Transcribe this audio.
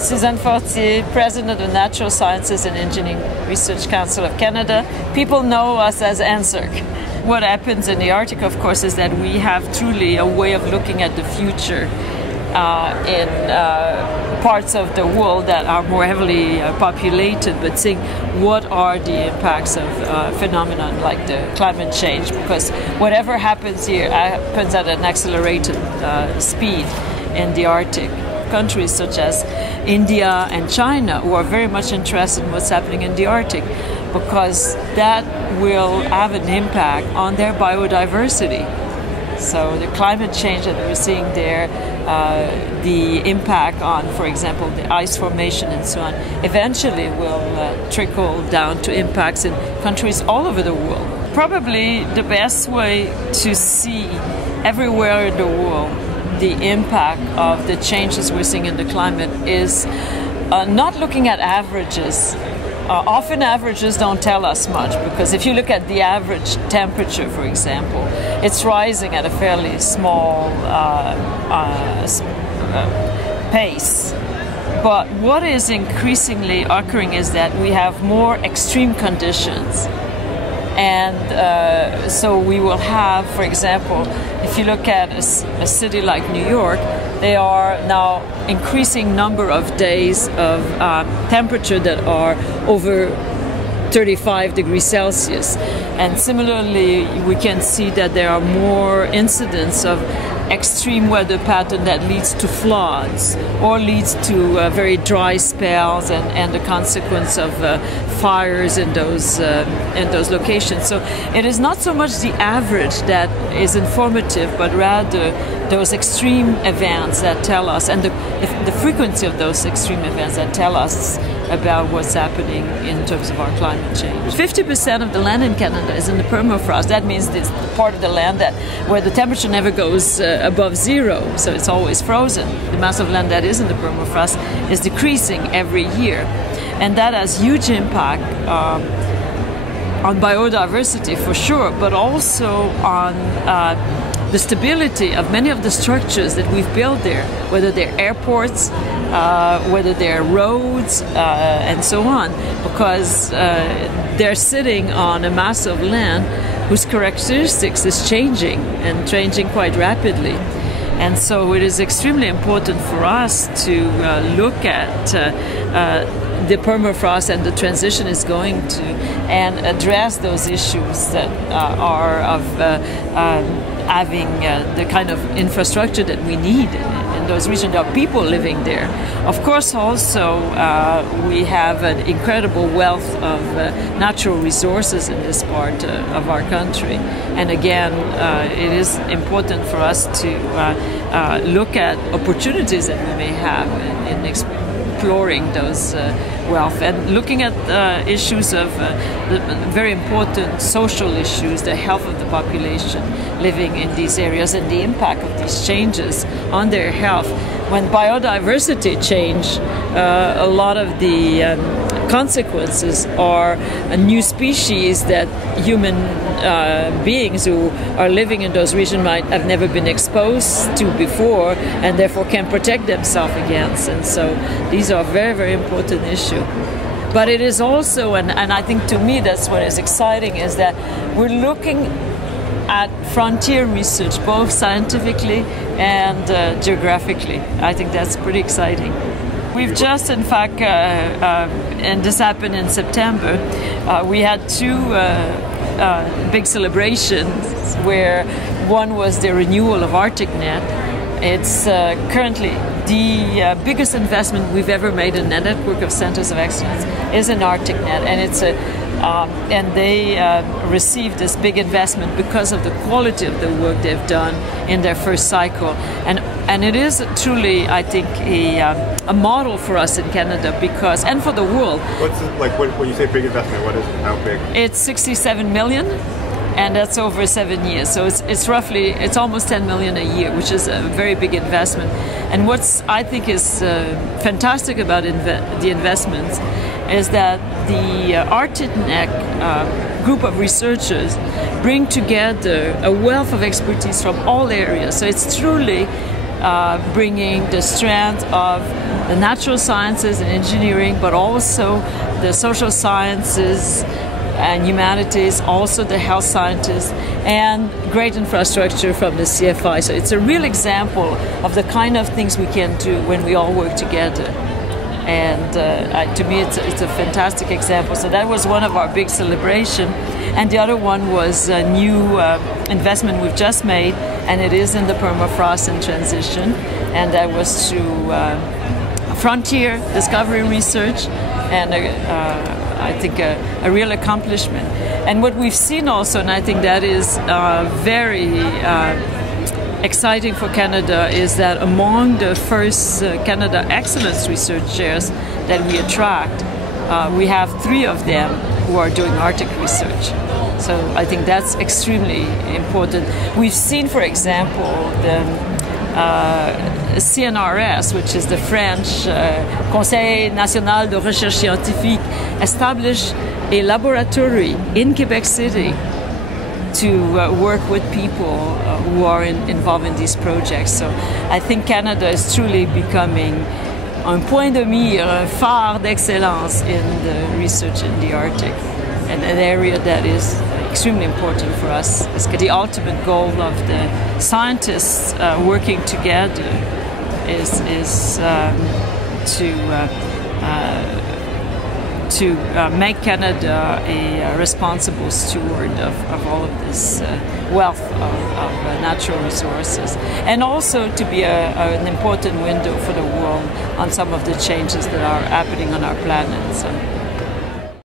Suzanne Fortier, President of the Natural Sciences and Engineering Research Council of Canada. People know us as ANSERC. What happens in the Arctic, of course, is that we have truly a way of looking at the future in parts of the world that are more heavily populated, but seeing what are the impacts of phenomena like the climate change, because whatever happens here happens at an accelerated speed in the Arctic. Countries such as India and China, who are very much interested in what's happening in the Arctic, because that will have an impact on their biodiversity. So the climate change that we're seeing there, the impact on, for example, the ice formation and so on, eventually will trickle down to impacts in countries all over the world. Probably the best way to see everywhere in the world the impact of the changes we're seeing in the climate is not looking at averages. Often averages don't tell us much, because if you look at the average temperature, for example, it's rising at a fairly small pace. But what is increasingly occurring is that we have more extreme conditions. And so we will have, for example, if you look at a city like New York, there are now increasing number of days of temperature that are over 35 degrees Celsius. And similarly, we can see that there are more incidents of extreme weather pattern that leads to floods or leads to very dry spells and the consequence of fires in those locations. So it is not so much the average that is informative, but rather those extreme events that tell us, and the frequency of those extreme events that tell us about what's happening in terms of our climate change. 50% of the land in Canada is in the permafrost. That means it's part of the land where the temperature never goes above zero, so it's always frozen. The mass of land that is in the permafrost is decreasing every year, and that has huge impact on biodiversity for sure, but also on the stability of many of the structures that we've built there, whether they're airports, whether they're roads, and so on, because they're sitting on a mass of land whose characteristics is changing and changing quite rapidly. And so it is extremely important for us to look at the permafrost and the transition is going to, and address those issues that are of having the kind of infrastructure that we need in those regions. There are people living there. Of course, also we have an incredible wealth of natural resources in this part of our country. And again, it is important for us to look at opportunities that we may have in exploring those wealth and looking at issues of very important social issues, the health of the population living in these areas and the impact of these changes on their health. When biodiversity change, a lot of the consequences are a new species that human beings who are living in those regions might have never been exposed to before, and therefore can protect themselves against. And so these are very, very important issues. But it is also, and I think to me that's what is exciting, is that we're looking at frontier research, both scientifically and geographically. I think that's pretty exciting. We've just, in fact, and this happened in September, we had two big celebrations where one was the renewal of ArcticNet. It's currently the biggest investment we've ever made in a network of centers of excellence is in ArcticNet, and it's and they received this big investment because of the quality of the work they've done in their first cycle, and it is truly, I think, a model for us in Canada, because, and for the world. What's it, like when you say big investment? What is it? How big? It's 67 million. And that's over 7 years. So it's almost 10 million a year, which is a very big investment. And what's I think is fantastic about the investments is that the ArcticNet group of researchers bring together a wealth of expertise from all areas. So it's truly bringing the strength of the natural sciences and engineering, but also the social sciences and humanities, also the health scientists, and great infrastructure from the CFI. So it's a real example of the kind of things we can do when we all work together. And to me, it's a fantastic example. So that was one of our big celebrations. And the other one was a new investment we've just made, and it is in the permafrost and transition. And that was through Frontier Discovery Research, and I think a real accomplishment. And what we've seen also, and I think that is very exciting for Canada, is that among the first Canada Excellence Research Chairs that we attract, we have 3 of them who are doing Arctic research. So I think that's extremely important. We've seen, for example, the CNRS, which is the French Conseil National de Recherche Scientifique, established a laboratory in Quebec City to work with people who are involved in these projects. So I think Canada is truly becoming un point de mire, un phare d'excellence in the research in the Arctic, and an area that is extremely important for us. The ultimate goal of the scientists working together is to make Canada a responsible steward of all of this wealth of natural resources, and also to be an important window for the world on some of the changes that are happening on our planet. So.